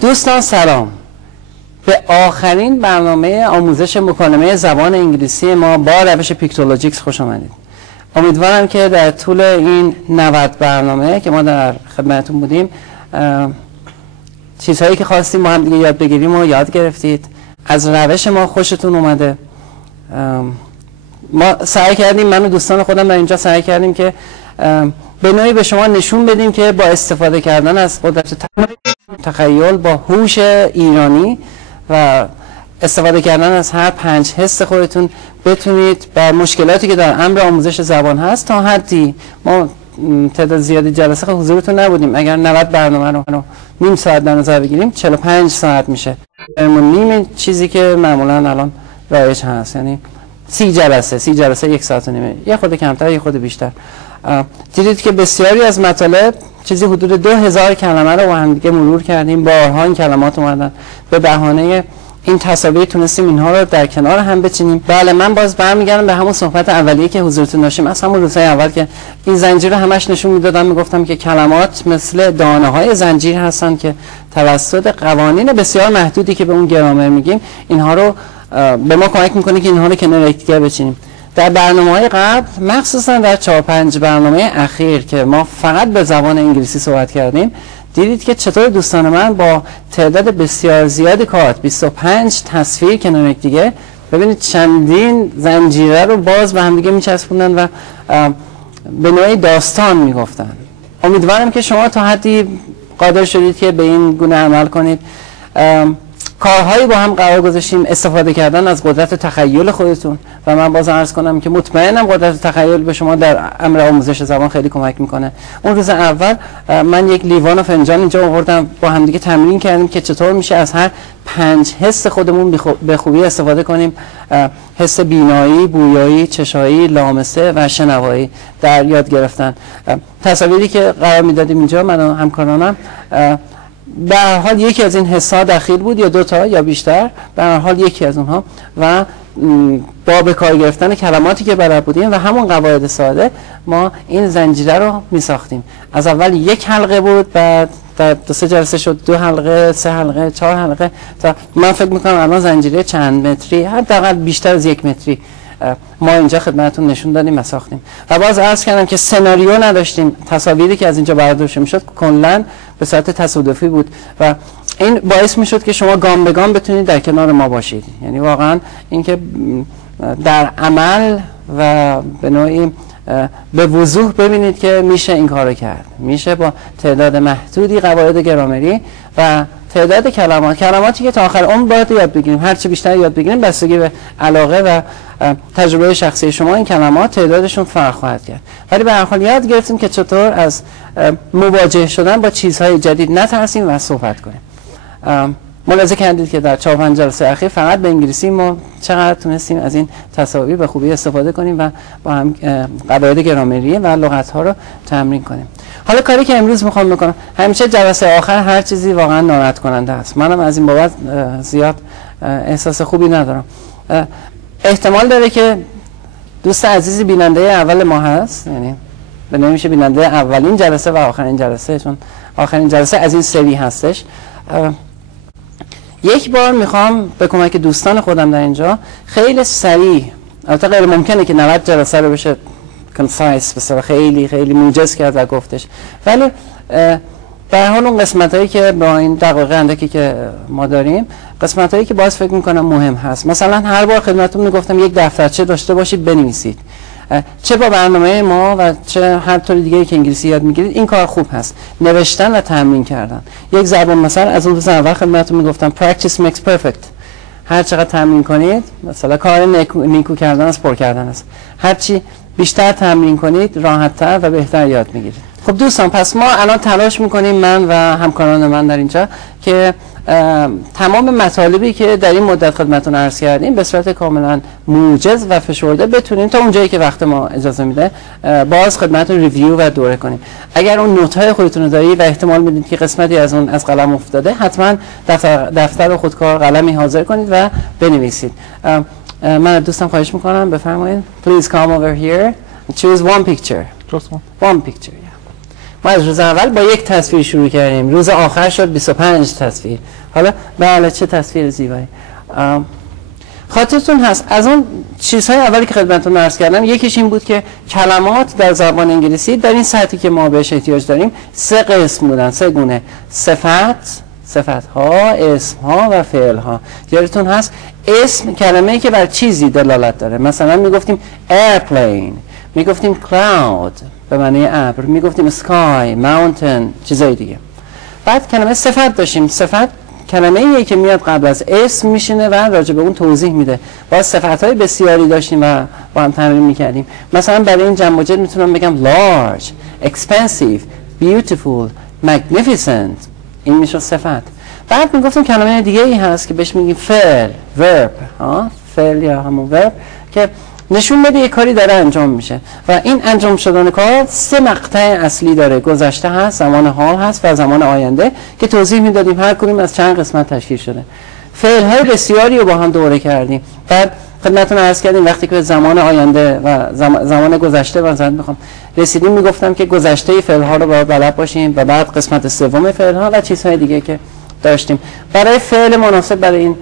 دوستان سلام، به آخرین برنامه آموزش مکالمه زبان انگلیسی ما با روش پیکتولوژیکس خوش آمدید. امیدوارم که در طول این 90 برنامه که ما در خدمتتون بودیم چیزهایی که خواستیم ما هم دیگه یاد بگیریم و یاد گرفتید. از روش ما خوشتون اومده. ما سعی کردیم، من و دوستان خودم در اینجا سعی کردیم که به نوعی به شما نشون بدیم که با استفاده کردن از قدرت تخیل، با هوش ایرانی و استفاده کردن از هر 5 حس خودتون بتونید بر مشکلاتی که در امر آموزش زبان هست تا حدی، ما تعداد زیادی جلسه حضورتون نبودیم، اگر 90 برنامه رو نیم ساعت در نظر بگیریم 45 ساعت میشه. نیم چیزی که معمولا الان رایج هست، یعنی 30 جلسه 1 ساعت و نیمه، یه خود کمتر یه خود بیشتر. دیدید که بسیاری از مطالب چیزی حدود 2000 کلمه رو با هم دیگه مرور کردیم. بارها این کلمات اومدن، به بهانه این تصاویر تونستیم اینها رو در کنار هم بچینیم. بله، من باز برمیگردم به همون صحبت اولیه که حضورتون داشتیم، از همون روزهای اول که این زنجیر رو همش نشون میدادم، میگفتم که کلمات مثل دانه های زنجیر هستن که توسط قوانین بسیار محدودی که به اون گرامر میگیم اینها رو به ما کمک میکنه که اینها رو کنار یکدیگر بچینیم. در برنامه‌های قبل، مخصوصا در 4-5 برنامه اخیر که ما فقط به زبان انگلیسی صحبت کردیم، دیدید که چطور دوستان من با تعداد بسیار زیاد کارت، 25 تصویر کنار یکدیگه، ببینید چندین زنجیره رو باز به هم دیگه میچسبوندن و به نوعی داستان میگفتن. امیدوارم که شما تا حدی قادر شدید که به این گونه عمل کنید. کارهایی با هم قرار گذاشتیم، استفاده کردن از قدرت تخیل خودتون، و من باز عرض کنم که مطمئنم قدرت تخیل به شما در امر آموزش زبان خیلی کمک میکنه. اون روز اول من یک لیوان و فنجان اینجا آوردم، با هم دیگه تمرین کردیم که چطور میشه از هر 5 حس خودمون به خوبی استفاده کنیم. حس بینایی، بویایی، چشایی، لامسه و شنوایی در یاد گرفتن. تصاویری که قرار میدادیم اینجا من و همکارانم، به هر حال یکی از این حس‌ها دخیل بود، یا 2 تا یا بیشتر، به هر حال یکی از اونها، و با به کار گرفتن کلماتی که بلد بودیم و همون قواعد ساده ما این زنجیره رو می ساختیم. از اول 1 حلقه بود، بعد در 2-3 جلسه شد 2 حلقه، 3 حلقه، 4 حلقه، تا من فکر می‌کنم الان زنجیره چند متری، حداقل بیشتر از 1 متری ما اینجا خدمتتون نشون دادیم و ساختیم. و باز عرض کردم که سناریو نداشتیم، تصاویری که از اینجا برداشته میشد کلاً به صورت تصادفی بود و این باعث میشد که شما گام به گام بتونید در کنار ما باشید. یعنی واقعا اینکه در عمل و به نوعی به وضوح ببینید که میشه این کارو کرد، میشه با تعداد محدودی قواعد گرامری و تعداد کلماتی که تا آخر عمر باید یاد بگیریم، هر چه بیشتر یاد بگیریم بستگی به علاقه و تجربه شخصی شما این کلمات تعدادشون فرق خواهد کرد. ولی به هر حال یاد گرفتیم که چطور از مواجه شدن با چیزهای جدید نترسیم و صحبت کنیم. ملاحظه کردید که در 4-5 جلسه اخیر فقط به انگلیسی ما چقدر تونستیم از این تصاویر به خوبی استفاده کنیم و با هم قواعد گرامری و لغت‌ها رو تمرین کنیم. حالا کاری که امروز میخوام بکنم، همیشه جلسه آخر هر چیزی واقعا ناراحت کننده است، منم از این بابت زیاد احساس خوبی ندارم. احتمال داره که دوست عزیزی بیننده اول ما هست، یعنی به نمیشه بیننده اولین جلسه و آخرین جلسه، چون آخرین جلسه از این سری هستش. یک بار میخوام به کمک دوستان خودم در اینجا خیلی سریع، البته غیر ممکنه که 90 جلسه رو بشه کنسایس بسیار خیلی موجز کرد و گفتش، ولی به هر حال اون قسمتایی که با این دقایق اندکی که ما داریم، قسمتایی که باز فکر میکنم مهم هست. مثلا هر بار خدمتتون میگفتم یک دفترچه داشته باشید بنویسید، چه با برنامه ما و چه هر طور دیگه که انگلیسی یاد میگیرید این کار خوب هست، نوشتن و تمرین کردن. یک ضرب مثلا از اون روز اول خدمتتون میگفتم practice makes perfect. هر چقدر تمرین کنید، مثلا کار نیکو کردن از پر کردن است، هر چی بیشتر تمرین کنید راحت‌تر و بهتر یاد میگیرید. خب دوستان، پس ما الان تلاش میکنیم، من و همکاران من در اینجا، که تمام مطالبی که در این مدت خدمتتون عرض کردیم به صورت کاملا موجز و فشرده بتونیم تا اونجایی که وقت ما اجازه میده باز خدمتتون ریویو و دوره کنیم. اگر اون نوت‌های خودتون رو دارید و احتمال میدید که قسمتی از اون از قلم افتاده، حتما دفتر خودکار قلمی حاضر کنید و بنویسید. من دوستان خواهش میکنم بفرمایید. Please come over here and choose one picture. Just one. One picture. ما از روز اول با یک تصویر شروع کردیم، روز آخر شد 25 تصویر. حالا بله چه تصویر زیبایی. خاطرتون هست از اون چیزهای اولی که خدمتتون عرض کردم، یکیش این بود که کلمات در زبان انگلیسی در این سطحی که ما بهش احتیاج داریم 3 قسم بودن، 3 گونه: صفت‌ها، اسم‌ها و فعل‌ها. یادتون هست اسم کلمه‌ای که بر چیزی دلالت داره. مثلا میگفتیم airplane، میگفتیم cloud به معنی ابر، میگفتیم sky، mountain، چیزای دیگه. بعد کلمه صفت داشتیم. صفت کلمه‌ایه که میاد قبل از اسم میشینه و راجع به اون توضیح میده. باز صفت‌های بسیاری داشتیم و با هم تمرین میکردیم. مثلا برای این جمع و جد میتونم بگم large، expensive، beautiful، magnificent. این میشه صفت. بعد میگفتم کلمه دیگه ای هست که بهش میگیم فعل، verb، فعل یا همون verb که نشون بده یک کاری داره انجام میشه و این انجام شدن کار 3 مقطع اصلی داره: گذشته هست، زمان حال هست و زمان آینده که توضیح میدادیم هر کدوم از چند قسمت تشکیل شده. فعل های بسیاری رو با هم دوره کردیم. بعد خدمتتون عرض کردیم وقتی که زمان آینده و زمان گذشته مثلا میخوام رسیدیم، میگفتم که گذشته فعل ها رو باید بلد باشیم و بعد قسمت سوم فعل ها و چیزهای دیگه که داشتیم. برای فعل مناسب برای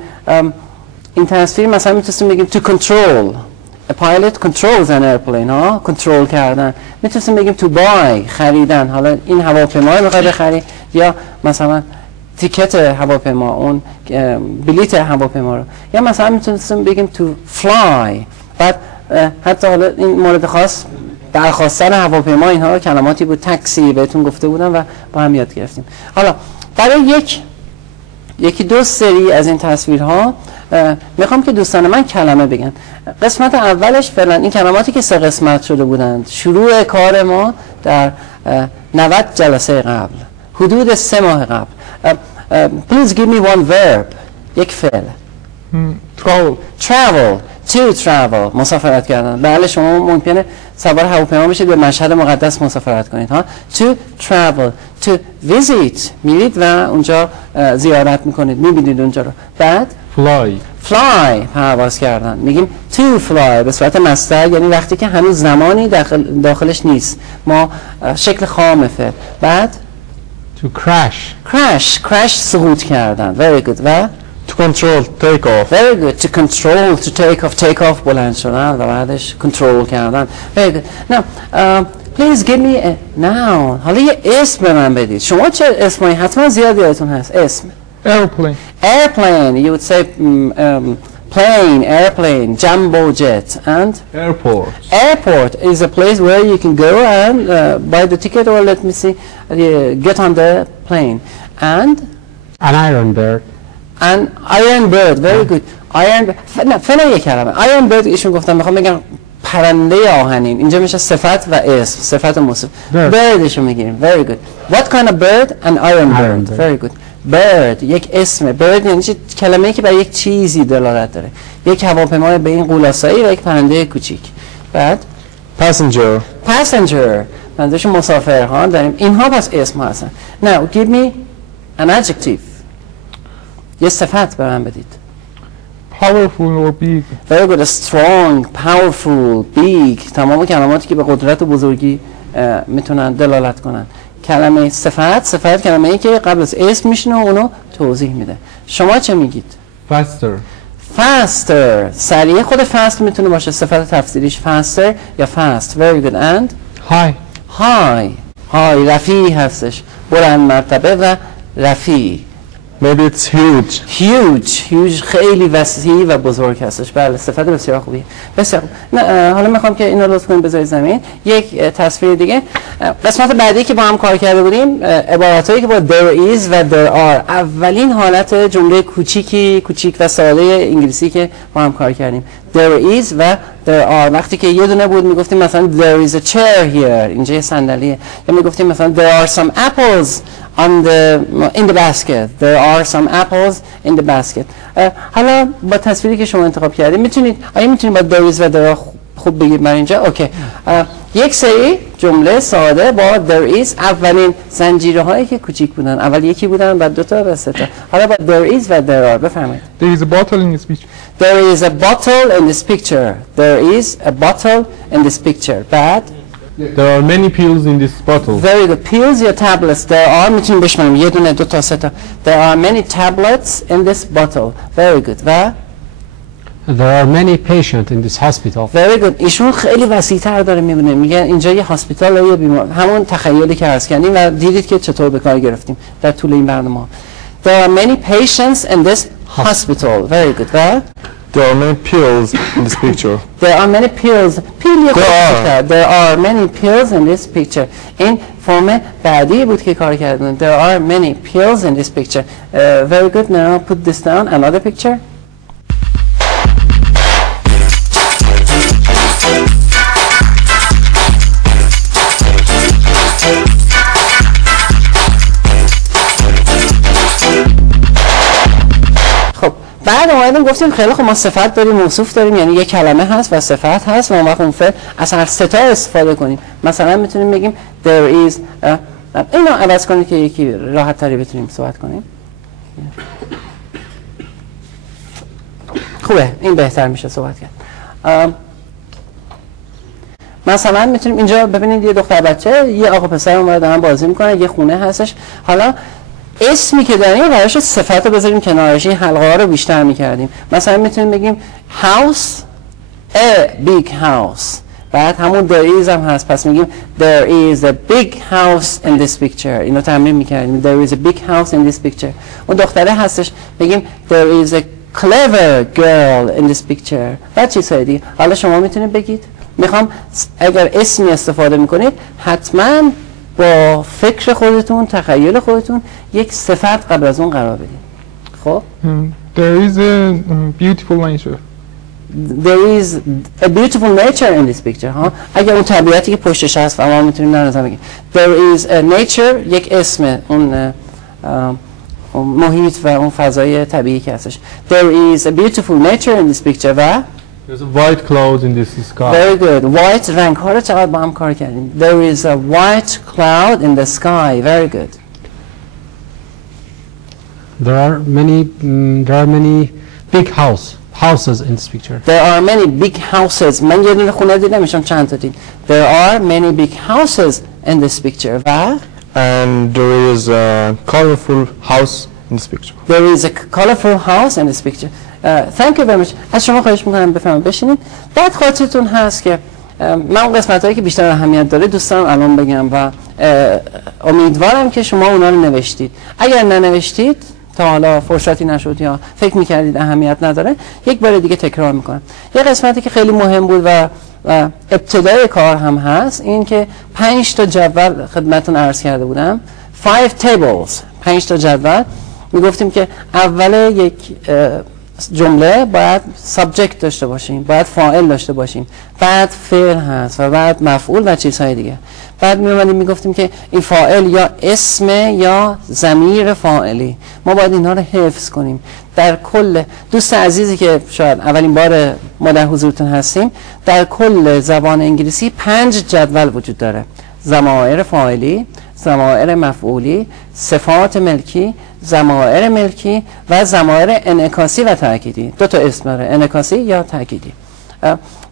این تصویر مثلا میتونیم بگیم to control. A pilot controls an airplane، کنترل کردن. میتونیم بگیم to buy، خریدن. حالا این هواپیما رو میخوای بخری یا مثلا تیکت هواپیما، اون بلیت هواپیما رو. یا مثلا میتونیم بگیم to fly. بعد حتی حالا این مورد خاص برخواستن هواپیما، اینها کلماتی بود، تاکسی بهتون گفته بودم و با هم یاد گرفتیم. حالا برای یکی 2 سری از این تصویرها میخوام که دوستان من کلمه بگن. قسمت اولش فعلا این کلماتی که 3 قسمت شده بودند، شروع کار ما در 90 جلسه قبل، حدود 3 ماه قبل. Please give me one verb. یک فعل. Travel. To travel. مسافرت کردن. بله شما ممکنه سوار هواپیما بشید به مشهد مقدس مسافرت کنید. To travel. To visit. میرید و اونجا زیارت میکنید، میبینید اونجا رو. بعد fly. پرواز کردن. میگیم to fly به صورت مصدر، یعنی وقتی که هنوز زمانی داخلش نیست، ما شکل خام فعل. بعد to crash سقوط کردن. Very good. و to control take off. Very good. To control, to take off بلند شدن و بعدش control کردن. Very good. Now, please give me a noun. حالا یه اسم به من بدید. شما چه اسمایی حتما زیاد یادتون هست؟ اسم. Airplane. You would say plane, airplane, jumbo jet, and airport is a place where you can go and buy the ticket, or let me see, get on the plane. And an iron bird. Very good. فعلا یک کلمه. iron bird ایشون گفتم میخوام بگم پرنده آهنین. اینجا میشه صفت و اسم، صفت و موصوف. birdشو میگیریم. Very good. What kind of bird? An iron bird. Very good. bird یک اسم. bird یعنی کلمه‌ای که برای یک چیزی دلالت داره. یک هواپیما به این قولاسایی و یک پرنده کوچیک. بعد passenger منظورش مسافر ها داریم. اینها پس اسم هستن. Now give me an adjective. یه صفت به من بدید. powerful or big. Very good. strong, powerful, big. تمام کلماتی که به قدرت و بزرگی میتونن دلالت کنن. کلمه صفت کلمه‌ای که قبل از اسم میشینه و اونو توضیح میده. شما چه میگید؟ faster. سریع. خود fast میتونه باشه صفت تفسیریش faster یا fast. Very good. And high رفیع هستش، بلند مرتبه و رفیع. Maybe it's huge خیلی وسیع و بزرگ هستش. بله صفت بسیار خوبیه. بسیار خوب. حالا میخوام که اینو لطف کنید بذارید زمین. یک تصویر دیگه. قسمت بعدی که با هم کار کرده بودیم عباراتایی که با there is و there are، اولین حالت جمله کوچیک و ساده انگلیسی که با هم کار کردیم. there is و there are. وقتی که یه دونه بود میگفتیم مثلا there is a chair here، اینجا یه صندلیه. یا میگفتیم مثلا there are some apples in the basket. There are some apples in the basket. حالا با تصویری که شما انتخاب کردید میتونید با there is و there are خوب بگید من اینجا. اوکی. یک سری جمله ساده با there is، اولین زنجیره هایی که کوچیک بودن، اول یکی بودن بعد 2 تا بعد 3 تا. حالا با there is و there are بفرمایید. There is a bottle in this picture. There is a bottle in this picture. There is a bottle in this picture. بعد There are many pills in this bottle. Very good. Pills یا tablets. There are میتونیم بشماریم یه دونه دو تا سه تا. There are many tablets in this bottle. Very good. و There are many patients in this hospital. Very good. ایشون خیلی وسیع‌تر داره میبینه. میگه اینجا یه هاسپیتال یا بیمار. همون تخیلی که عرض کردیم و دیدید که چطور به کار گرفتیم در طول این برنامه. There are many patients in this hospital. Very good. و There are many pills in this picture. There are many pills. There are many pills in this picture. این فرم بعدی بود که کار کردن. There are many pills in this picture. Very good. Now put this down. Another picture. بعد اومدیم گفتیم خیلی خوب ما صفت داریم موصوف داریم یعنی یک کلمه هست و صفت هست و اون وقت اون فعل از هر سه تا استفاده کنیم مثلا میتونیم بگیم there is اینو عوض کنید که یکی راحت تری بتونیم صحبت کنیم خوبه این بهتر میشه صحبت کرد مثلا میتونیم اینجا ببینید یه دختر بچه یه آقا پسر اونور دارن بازی میکنه یه خونه هستش حالا اسمی که داریم براش صفت رو بذاریم کنارش این حلقه ها رو بیشتر میکردیم مثلا میتونیم بگیم house a big house بعد همون there is هم هست پس میگیم there is a big house in this picture اینو تمرین میکردیم there is a big house in this picture اون دختره هستش بگیم there is a clever girl in this picture بعد چیزهای دیگه حالا شما میتونید بگید میخوام اگر اسمی استفاده میکنید حتما با فکر خودتون تخیل خودتون یک صفت قبل از اون قرار بدید خب There is a beautiful nature. There is a beautiful nature in this picture ها اگر اون طبیعتی که پشتش هست و ما میتونیم در نظر بگیریم There is a nature یک اسم اون محیط و اون فضای طبیعی که هستش There is a beautiful nature in this picture و There's a white cloud in this sky. Very good. White رنگ ها رو چقدر با هم کار کردیم. There is a white cloud in the sky. Very good. There are many big houses in this picture. There are many big houses. من یه دونه خونه دیدم میشم چند تا دید. There are many big houses in this picture. و And there is a colorful house in this picture. There is a colorful house in this picture. Thank you very much. از شما خواهش میکنم بفرمایید بشینید. بعد خاطرتون هست که من اون قسمتایی که بیشتر اهمیت داره دوست دارم الان بگم و امیدوارم که شما اونا رو نوشتید. اگر ننوشتید تا حالا فرصتی نشد یا فکر میکردید اهمیت نداره یک بار دیگه تکرار میکنم. یه قسمتی که خیلی مهم بود و ابتدای کار هم هست این که 5 تا جدول خدمتتون عرض کرده بودم 5 tables 5 تا جدول میگفتیم که اول یک جمله باید سابجکت داشته باشیم باید فاعل داشته باشیم بعد فعل هست و بعد مفعول و چیزهای دیگه بعد میومدیم میگفتیم که این فاعل یا اسم یا ضمیر فاعلی ما باید اینها رو حفظ کنیم در کل دوست عزیزی که شاید اولین بار ما در حضورتون هستیم در کل زبان انگلیسی 5 جدول وجود داره ضمایر فاعلی ضمایر مفعولی صفات ملکی ضمایر ملکی و ضمایر انعکاسی و تأکیدی 2 تا اسم داره انعکاسی یا تأکیدی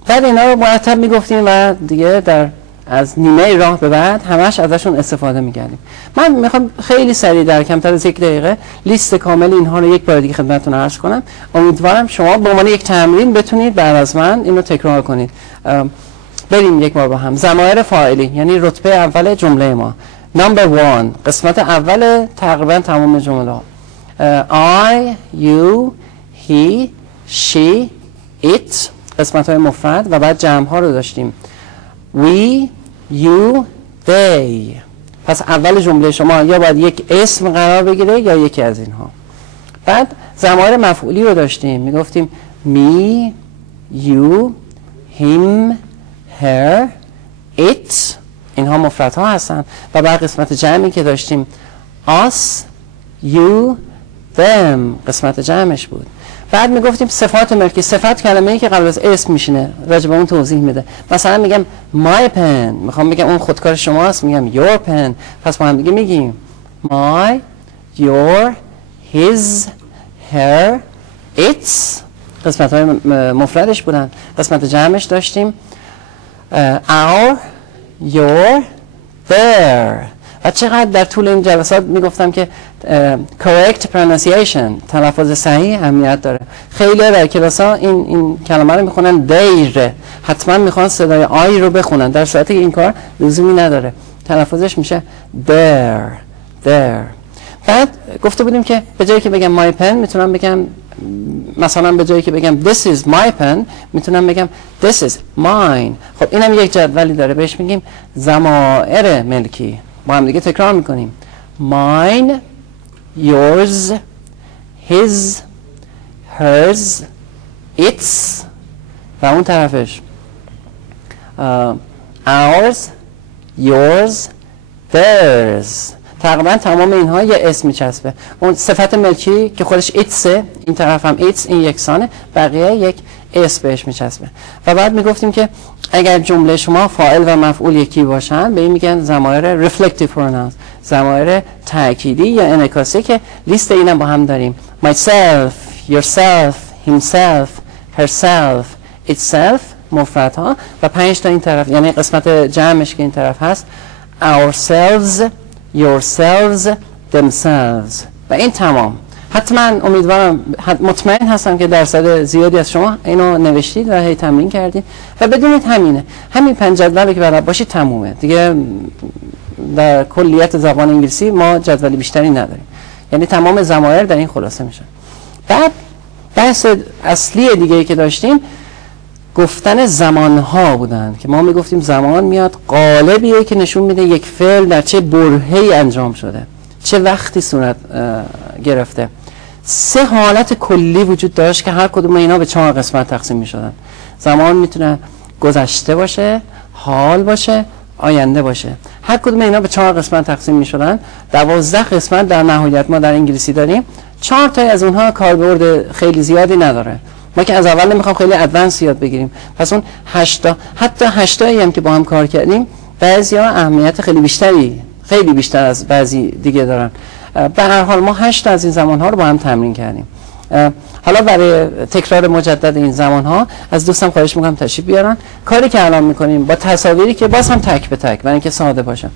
بعد اینا رو مرتب میگفتیم و دیگه در از نیمه راه به بعد همش ازشون استفاده میکردیم من میخوام خیلی سریع در کمتر از 1 دقیقه لیست کامل اینها رو یک بار دیگه خدمتتون عرض کنم امیدوارم شما به عنوان یک تمرین بتونید بعد از من اینو تکرار کنید بریم یک بار با هم ضمایر فاعلی یعنی رتبه اول جمله ما Number 1 قسمت اول تقریبا تمام جمله I, you, he, she, it قسمت های مفرد و بعد جمع ها رو داشتیم We, you, they پس اول جمله شما یا باید یک اسم قرار بگیره یا یکی از اینها بعد ضمایر مفعولی رو داشتیم میگفتیم me, you, him, her, it اینها مفردها هستن و بعد قسمت جمعی که داشتیم us, you, them قسمت جمعش بود بعد میگفتیم صفات ملکی صفت کلمه‌ای که قبل از اسم میشینه راجع به اون توضیح میده مثلا میگم my pen میخوام بگم اون خودکار شماست میگم your pen پس ما هم دیگه میگیم my, your, his, her, its قسمت های مفردش بودن قسمت جمعش داشتیم our, you're there. و چقدر در طول این جلسات میگفتم که correct pronunciation تلفظ صحیح اهمیت داره. خیلی در کلاس ها این کلمه رو میخونن دیر، حتما میخوان صدای آی رو بخونن، در صورتی که این کار لزومی نداره، تلفظش میشه there. بعد گفته بودیم که به جایی که بگم my pen میتونم بگم، مثلا به جایی که بگم this is my pen میتونم بگم this is mine. خب اینم یک جدولی داره، بهش میگیم ضمائر ملکی. با هم دیگه تکرار میکنیم mine، yours، his، hers، its و اون طرفش ours، yours، theirs. تقریبا تمام اینها یه اسم میچسبه. اون صفت ملکی که خودش ایتسه، این طرف هم ایتس، این یکسانه، بقیه یک اسم بهش میچسبه. و بعد میگفتیم که اگر جمله شما فاعل و مفعول یکی باشن به این میگن ضمایر reflective pronouns، ضمایر تأکیدی یا انعکاسی که لیست اینم با هم داریم. myself، yourself، himself، herself، itself مفردها و 5 تا این طرف، یعنی قسمت جمعش که این طرف هست ourselves، yourselves، themselves. و این تمام. حتما امیدوارم، مطمئن هستم که درصد زیادی از شما اینو نوشتید و هی تمرین کردید و بدونید همین 5 جدول که بلد باشید تمومه دیگه. در کلیت زبان انگلیسی ما جدول بیشتری نداریم، یعنی تمام ضمایر در این خلاصه میشن. بعد بحث اصلی دیگه که داشتیم گفتن زمانها بودن که ما میگفتیم زمان میاد قالبیه که نشون میده یک فعل در چه برهه‌ای انجام شده، چه وقتی صورت گرفته. 3 حالت کلی وجود داشت که هر کدوم اینا به 4 قسمت تقسیم میشدن. زمان میتونه گذشته باشه، حال باشه، آینده باشه. هر کدوم اینا به 4 قسمت تقسیم میشدن. 12 قسمت در نهایت ما در انگلیسی داریم. 4 تا از اونها کاربرد خیلی زیادی نداره. ما که از اول نمیخوام خیلی ادوانس یاد بگیریم، پس اون 8 تا، حتی 8 تایی هم که با هم کار کردیم بعضیا اهمیت خیلی بیشتر از بعضی دیگه دارن. به هر حال ما 8 تا از این زمانها رو با هم تمرین کردیم. حالا برای تکرار مجدد این زمانها از دوستم خواهش میکنم تشریف بیارن. کاری که الان میکنیم با تصاویری که باز هم تک به تک برای اینکه ساده باشه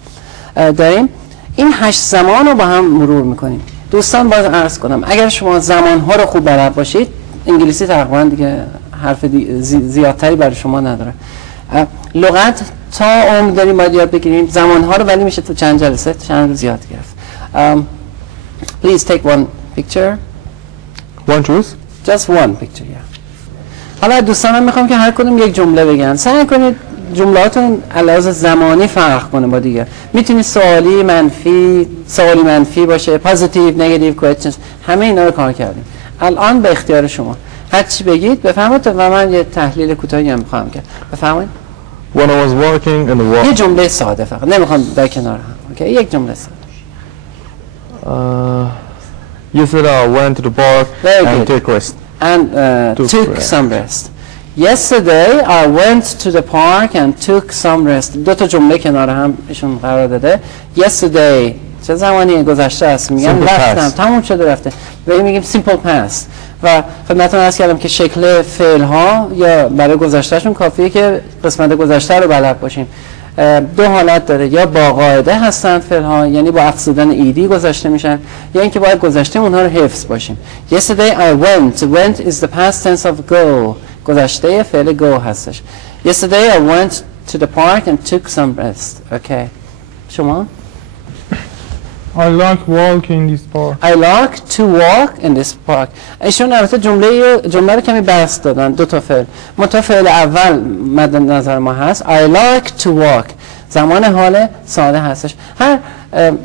داریم این 8 زمان رو با هم مرور میکنیم. دوستان باز عرض کنم اگر شما زمانها رو خوب بلد باشید انگلیسی تقریبا دیگه حرف زیادتری برای شما نداره. لغت تا عمر داریم باید یاد بگیریم، زمانها رو ولی میشه تو چند جلسه چند روز یاد گرفت. Please take one picture. One choose? Just one picture, yeah. حالا دوستانم میخوام که هر کدوم یک جمله بگن. سعی کنید جملاتون علاوه زمانی فرق کنه با دیگه. میتونید سوالی منفی باشه، positive, negative questions، همه اینا رو کار کردیم. الان به اختیار شما هر چی بگید بفرمایید و من یه تحلیل کوتاهی هم میخوام کرد. بفرمایید. When I was walking in the یه جمله ساده فقط، نمیخوام در کنار هم. اوکی، یک جمله ساده. Yesterday I went to the park and took rest. Took some rest. Yesterday I went to the park and took some rest. 2 تا جمله کنار هم ایشون قرار داده. Yesterday چه زمانی گذشته است؟ میگن رفتم، تموم شده رفته. و میگیم simple past. و خدمتتون عرض کردم که شکل فعل ها یا برای گذشتهشون کافیه که قسمت گذشته رو بلد باشیم. 2 حالت داره، یا با قاعده هستند فعل ها، یعنی با افزودن ایدی گذشته میشن، یا اینکه باید گذشته اونها رو حفظ باشیم. Yesterday I went is the past tense of go. گذشته فعل go هستش. Yesterday I went to the park and took some rest. Okay. شما؟ I like walking in this park. I like to walk in this park. ایشون البته جمله رو کمی بحث دادن، 2 تا فعل. فعل اول مد نظر ما هست. I like to walk. زمان حال ساده هستش. هر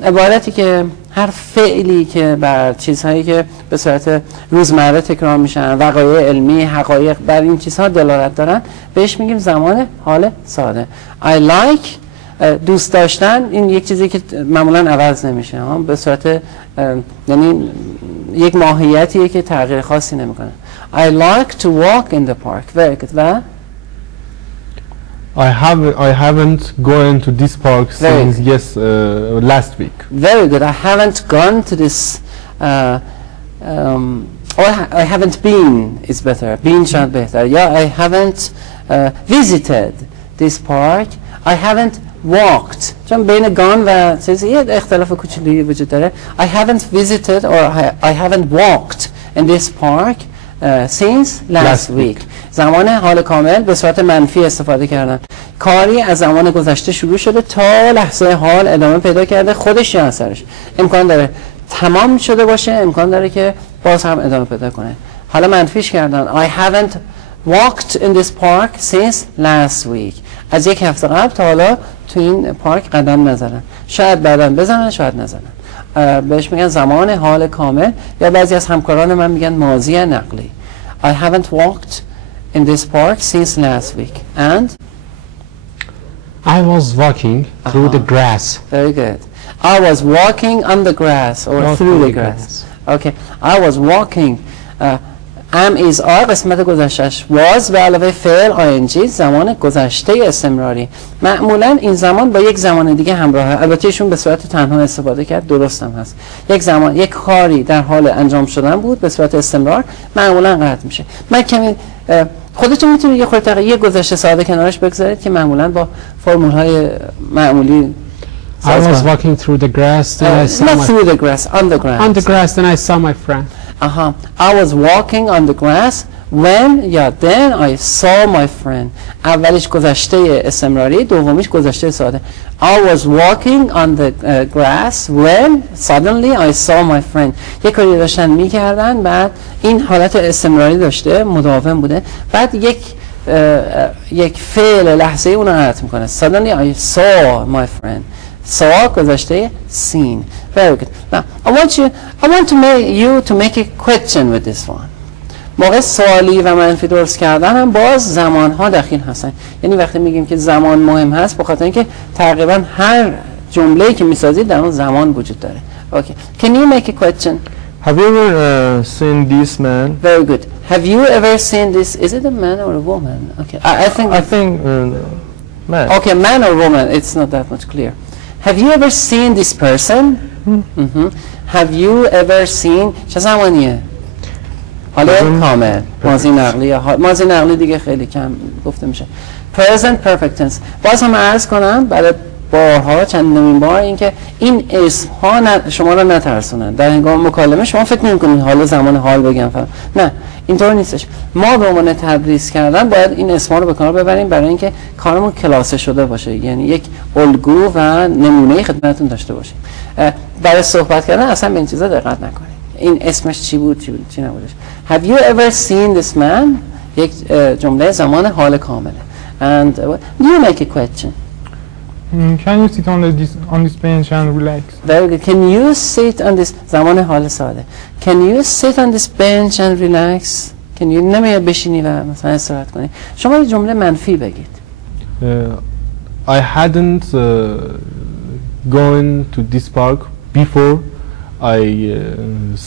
عبارتی که هر فعلی که بر چیزهایی که به صورت روزمره تکرار میشن، وقایع علمی، حقایق، بر این چیزها دلالت دارن، بهش میگیم زمان حال ساده. I like دوست داشتن، این یک چیزی که معمولا عوض نمیشه، به صورت یعنی یک ماهیتیه که تغییر خاصی نمیکنه. I like to walk in the park. Very good. و I haven't gone to this park since last week. Very good. I haven't gone to this or I haven't been is better. Been شاید بهتر. Yeah, I haven't visited this park. I haven't walked چون بین gone و چیزی یه اختلاف کوچولی وجود داره. I haven't visited or I haven't walked in this park since last week. زمان حال کامل به صورت منفی استفاده کردن. کاری از زمان گذشته شروع شده تا لحظه حال ادامه پیدا کرده، خودش یا اثرش. امکان داره تمام شده باشه، امکان داره که باز هم ادامه پیدا کنه. حالا منفیش کردن I haven't walked in this park since last week. از یک هفته قبل تا حالا تو این پارک قدم نزدن. شاید بعداً بزنن، شاید نزنن. بهش میگن زمان حال کامل، یا بعضی از همکاران من میگن ماضی نقلی. I haven't walked in this park since last week. And I was walking through the grass. Very good. I was walking on the grass or through the grass. Okay. I was walking. am is are قسمت گذشتهش was به علاوه فعل ing زمان گذشته استمراری. معمولا این زمان با یک زمان دیگه همراهه. البته ایشون به صورت تنها استفاده کرد، درست هم هست. یک زمان یک کاری در حال انجام شدن بود به صورت استمرار، معمولا قطع میشه. من کمی خودتون میتونید یه خورده یه گذشته ساده کنارش بگذارید که معمولا با فرمول های معمولی I was walking through the grass, then I saw not my through the grass, on the grass. on the grass, then I saw my friend. I was walking on the grass when then I saw my friend. اولیش گذشته استمراری، دومیش گذشته ساده. I was walking on the grass when suddenly I saw my friend. یک کاری داشتن میکردن، بعد این حالت استمراری داشته، مداوم بوده، بعد یک فعل لحظه اون رو قطع میکنه. Suddenly I saw my friend. saw گذشته seen. Very good. Now I want to make a question with this one. موقع سوالی و منفی درست کردن هم باز زمان ها دخیل هستن. یعنی وقتی میگیم که زمان مهم هست، بخاطر اینکه تقریبا هر جمله‌ای که میسازید در اون زمان وجود داره. Okay. Can you make a question? Have you ever seen this man? Very good. Have you ever seen this? Is it a man or a woman? Okay. I think man. Okay, man or woman. It's not that much clear. Have you ever seen this person? Have you ever seen چه زمانیه؟ حالا کامل ماضی نقلی یا ماضی نقلی دیگه خیلی کم گفته میشه. Present perfect tense. باز هم عرض کنم برای بارها چندمین بار اینکه این اسم ها شما رو نترسونن. در هنگام مکالمه شما فکر نمی‌کنید حالا زمان حال بگم فهم. نه، اینطور نیستش. ما به عنوان تدریس کردن باید این اسم ها رو به کار ببریم برای اینکه کارمون کلاسه شده باشه، یعنی یک الگو و نمونه خدمتتون داشته باشیم. برای صحبت کردن اصلا به این چیزا دقت نکنید. این اسمش چی بود چی نبودش. Have you ever seen this man؟ یک جمله زمان حال کامله. And you make a question. Can you sit on this bench and relax? Very good. Can you sit on this زمان حال ساده. Can you sit on this bench and relax? Can you نمیه بشینی و مثلا استراحت کنی. شما یه جمله منفی بگید. I hadn't gone to this park before I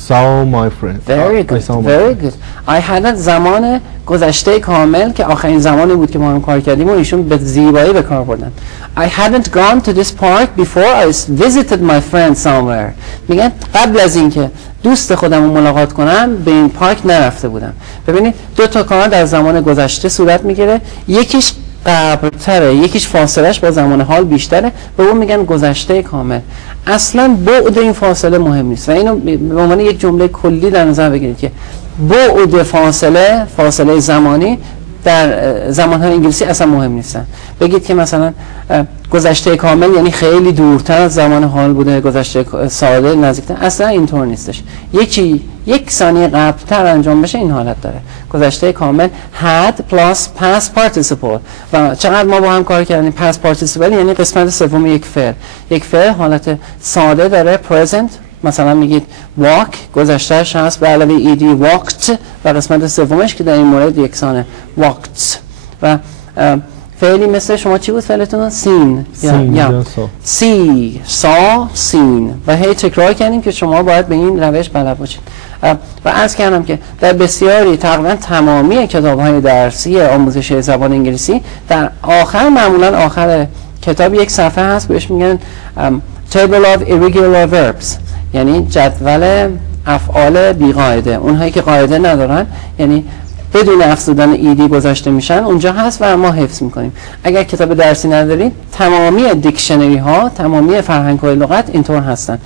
saw my friend. Very good. Very good. I hadn't زمان گذشته کامل که آخرین زمانی بود که ما هم کار کردیم و ایشون به زیبایی به کار بردن. I hadn't gone to this park before I visited my friend somewhere. میگن قبل از اینکه دوست خودم رو ملاقات کنم به این پارک نرفته بودم. ببینید دو تا کار در زمان گذشته صورت میگیره، یکیش قبلتره، یکیش فاصلش با زمان حال بیشتره، به اون میگن گذشته کامل. اصلا بعد این فاصله مهم نیست و اینو به عنوان یک جمله کلی در نظر بگیرید که بعد فاصله زمانی در زمان‌های انگلیسی اصلا مهم نیستن. بگید که مثلا گذشته کامل یعنی خیلی دورتر از زمان حال بوده، گذشته ساده نزدیکتر، اصلا اینطور نیستش. یک ثانیه قبلتر انجام بشه این حالت داره. گذشته کامل had plus past participle و چقدر ما با هم کار کردیم. past participle یعنی قسمت سوم یک فعل حالت ساده داره. present مثلا میگید walk گذشتهش هست به علاوه ed walked و قسمت سومش که در این مورد یکسانه walked. و فعلی مثل شما چی بود فعلتون؟ seen see saw seen و هی تکرار کردیم که شما باید به این روش بلد باشید. و عرض کردم که در بسیاری تقریبا تمامی کتاب‌های درسی آموزش زبان انگلیسی در آخر معمولا آخر کتاب یک صفحه هست بهش میگن table of irregular verbs، یعنی جدول افعال بی‌قاعده. اونهایی که قاعده ندارن یعنی بدون افزودن ایدی گذاشته میشن اونجا هست و ما حفظ میکنیم. اگر کتاب درسی ندارید تمامی دیکشنری ها، تمامی فرهنگ های لغت اینطور هستن.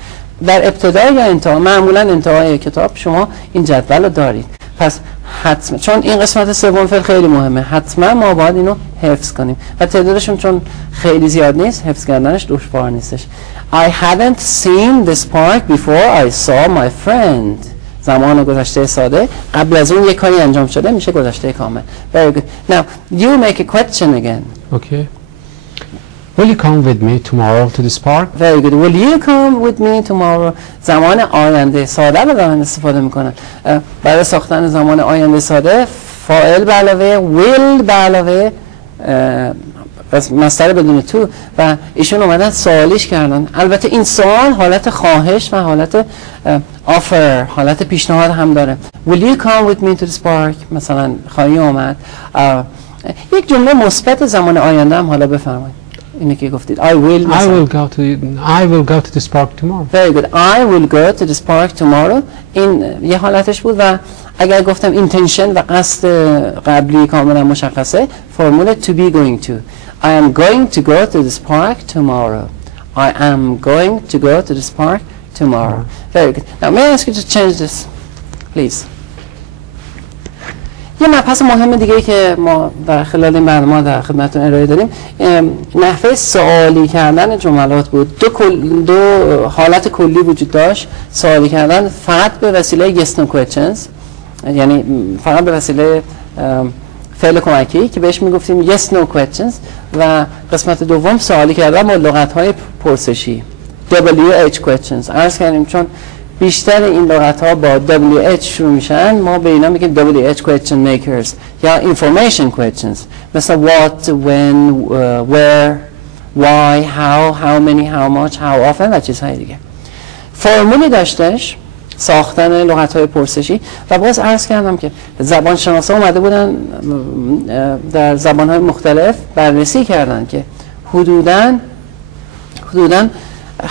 در ابتدا یا انتها، معمولا انتهای کتاب شما این جدول رو دارید. پس حتما، چون این قسمت سوم فعل خیلی مهمه، حتما ما باید اینو حفظ کنیم و تعدادشون چون خیلی زیاد نیست حفظ کردنش دشوار نیستش. I haven't seen this park before I saw my friend. زمان گذشته ساده، قبل از اون یک کاری انجام شده میشه گذشته کامل. Very good. Now you make a question again. Okay. Will you come with me tomorrow to this park? Very good. Will you come with me tomorrow? زمان آینده ساده رو دارن استفاده میکنن. برای ساختن زمان آینده ساده فاعل به علاوه will به علاوه مصدر بدون تو و ایشون اومدن سوالیش کردن. البته این سوال حالت خواهش و حالت offer، حالت پیشنهاد هم داره. Will you come with me to this park؟ مثلا خواهی اومد. یک جمله مثبت زمان آینده هم حالا بفرمایید. اینه که گفتید I will go to this park tomorrow. Very good. I will go to this park tomorrow. این یه حالتش بود و اگر گفتم intention و قصد قبلی کاملا مشخصه، فرمول to be going to. I am going to go to this park tomorrow. I am going to go to this park tomorrow. Very good. Now may I ask you to change this, please? یه مبحث مهم دیگه که ما در خلال این برنامه در خدمتتون ارائه داریم نحوه سوالی کردن جملات بود. دو حالت کلی وجود داشت. سوالی کردن فقط به وسیله yes no questions، یعنی فقط به وسیله فعل کمکی که بهش میگفتیم yes no questions، و قسمت دوم سوالی کردن با لغت‌های پرسشی WH questions. عرض کردیم چون بیشتر این لغت ها با WH شروع میشن، ما به اینا میگیم WH question makers یا information questions، مثل what, when, where, why, how many, how much, how often و چیزهای دیگه. فرمولی داشتش ساختن لغت های پرسشی و باز عرض کردم که زبان شناسا اومده بودن در زبان های مختلف بررسی کردن که حدوداً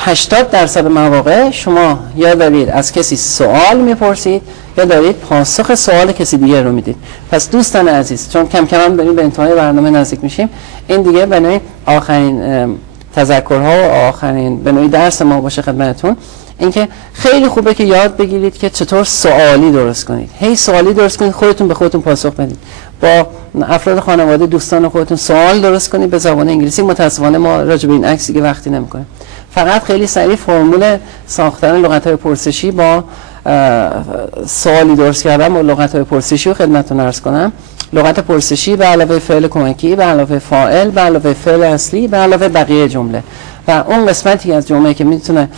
80% مواقع شما یا دارید از کسی سوال میپرسید یا دارید پاسخ سوال کسی دیگه رو میدید. پس دوستان عزیز، چون کم کم هم داریم به انتهای برنامه نزدیک میشیم، این دیگه به نوعی آخرین تذکرها و آخرین به نوعی درس ما باشه خدمتتون، اینکه خیلی خوبه که یاد بگیرید که چطور سوالی درست کنید. هی سوالی درست کنید، خودتون به خودتون پاسخ بدید. با افراد خانواده، دوستان خودتون سوال درست کنید به زبان انگلیسی. متأسفانه ما راجع به این عکس دیگه وقتی نمی‌کنیم. فقط خیلی سریع فرمول ساختن لغت‌های پرسشی با سوالی درست کردن با لغت‌های پرسشی رو خدمتتون عرض کنم. لغت پرسشی به علاوه فعل کمکی، به علاوه فاعل، به علاوه فعل اصلی، به علاوه بقیه جمله و اون قسمتی از جمله که میتونه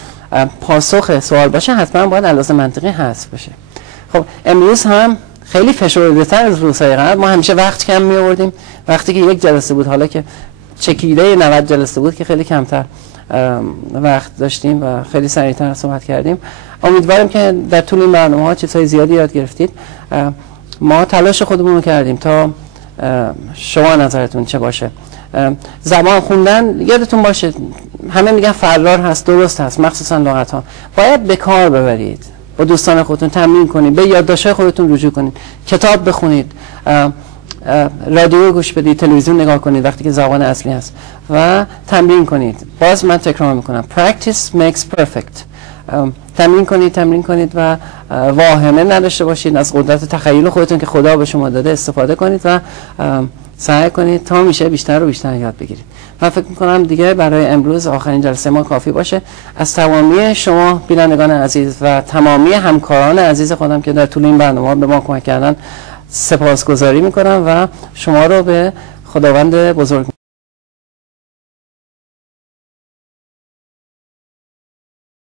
پاسخ سوال باشه حتما باید علاوه منطقی حذف بشه. خب امروز هم خیلی فشرده‌تر از روزهای قبل. ما همیشه وقت کم می‌آوردیم، وقتی که یک جلسه بود، حالا که چکیده 90 جلسه بود که خیلی کمتر وقت داشتیم و خیلی سریعتر صحبت کردیم. امیدوارم که در طول این برنامه‌ها چیزهای زیادی یاد گرفتید. ما تلاش خودمون رو کردیم تا شما نظرتون چه باشه. زبان خوندن یادتون باشه همه میگن فرار هست، درست هست، مخصوصا لغت ها باید به کار ببرید، با دوستان خودتون تمرین کنید، به یادداشت‌های خودتون رجوع کنید، کتاب بخونید، رادیو گوش بدید، تلویزیون نگاه کنید وقتی که زبان اصلی هست و تمرین کنید. باز من تکرار میکنم practice makes perfect. تمرین کنید و واهمه نداشته باشید، از قدرت تخیل خودتون که خدا به شما داده استفاده کنید و سعی کنید تا میشه بیشتر و بیشتر یاد بگیرید. من فکر میکنم دیگه برای امروز آخرین جلسه ما کافی باشه. از تمامی شما بینندگان عزیز و تمامی همکاران عزیز خودم که در طول این برنامه به ما کمک کردن سپاسگزاری میکنم و شما رو به خداوند بزرگ